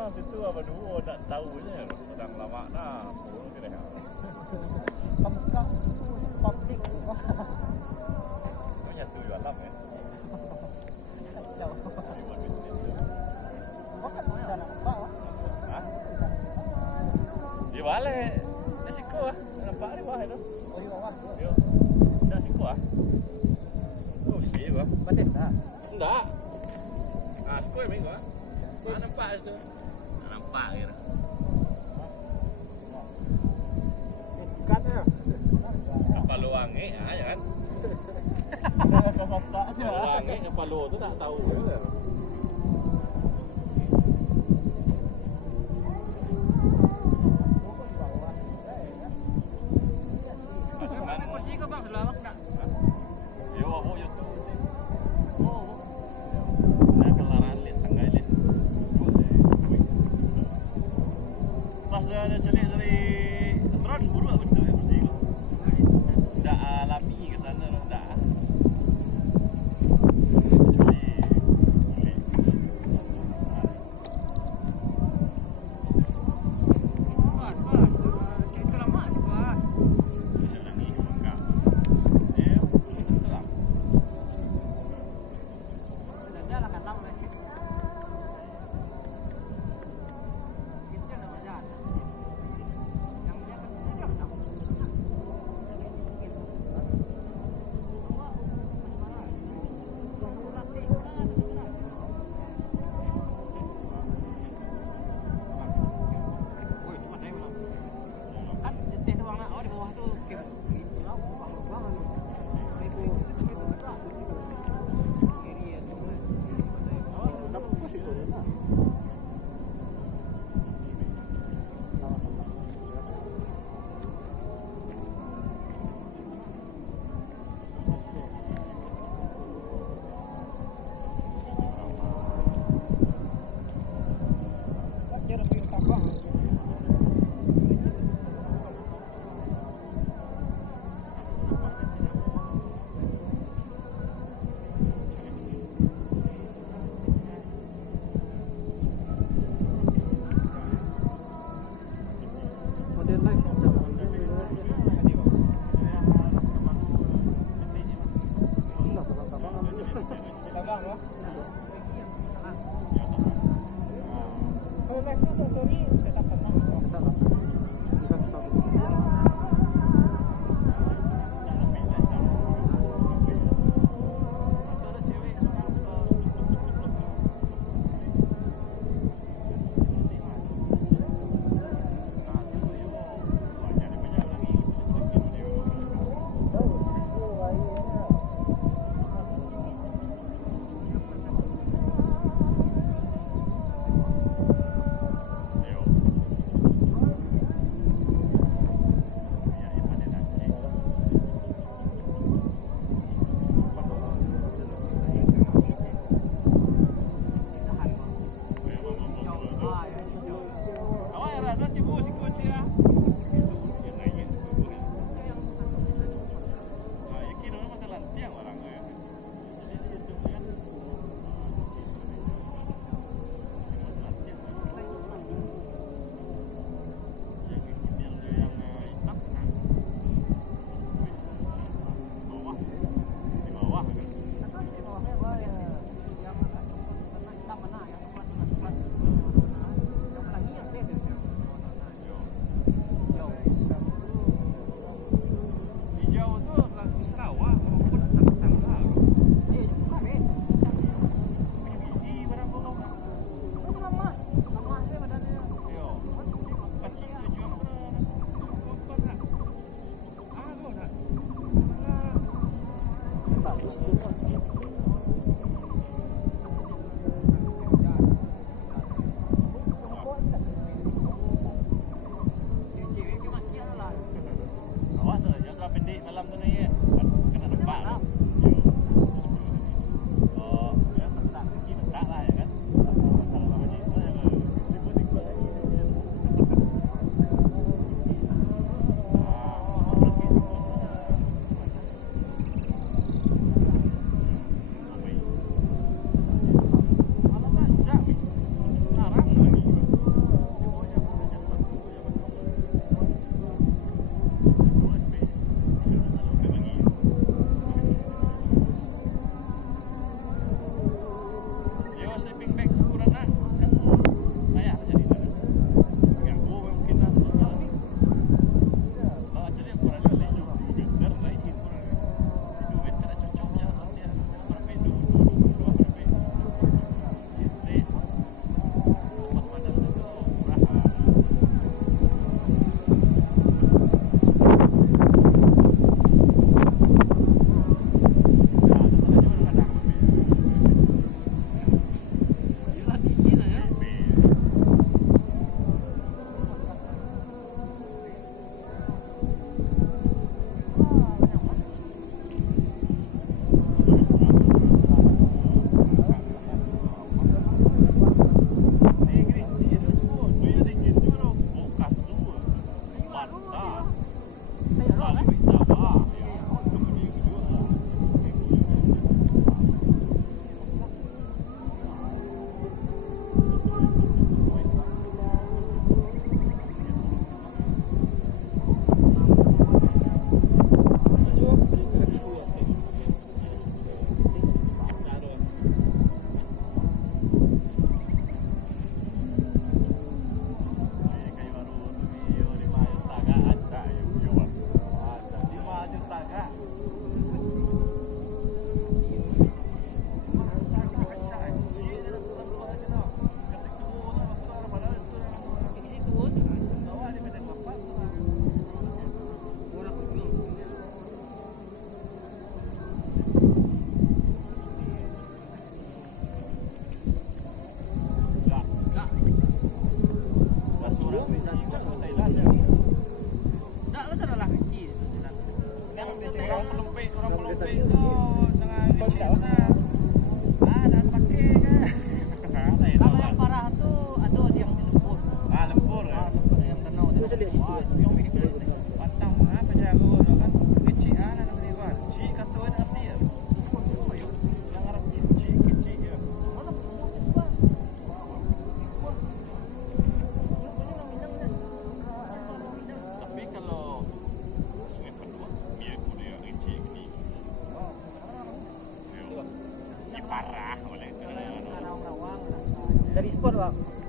sana situ apa dua tak tahu je. Sedang lama nah, pun kena. Kamu kak public. Kau nyatu jual lap kan? Kacau. Makan bisa nampak lah. Hah? Di balik. Dah siku ah. Nampak di bawah itu. Oh iya bawah. Yo. Dah siku ah. Oh sih bang. Batin dah. Enggak. Ah, siku yang gua. Mana nampak itu? Nampak kira. Bukan ya. Kapal luangi ah ya kan? Masak aja. Luangi kapal lu tu tak tahu ke? Kursi kau bang sebelah enggak? Yo, aku YouTube. Oh. Nak kelaran lihat tangga lihat. Pas ada celik dari drone buru apa betul ya kursi kau? Dah alami ke sana dah. Kecuali Ah, Kayak roh kan? Sabah. Ya, kemudian kedua. Tak lah sana lah kecil. Orang pelempik tu dengan kecil lah. Dah pakai kan. Ada yang Kalau yang parah tu ada yang di lembur. lempur ya. Lembur yang danau tu. Yang ini berat. Patang apa je aku kan kecil anak nama dia kan. Cik kata orang arti ya. Yang arah kecil je. Mana pun juga. Tapi kalau Sungai Padua, dia punya kecil ni. Ini parah oleh Cari spot bang.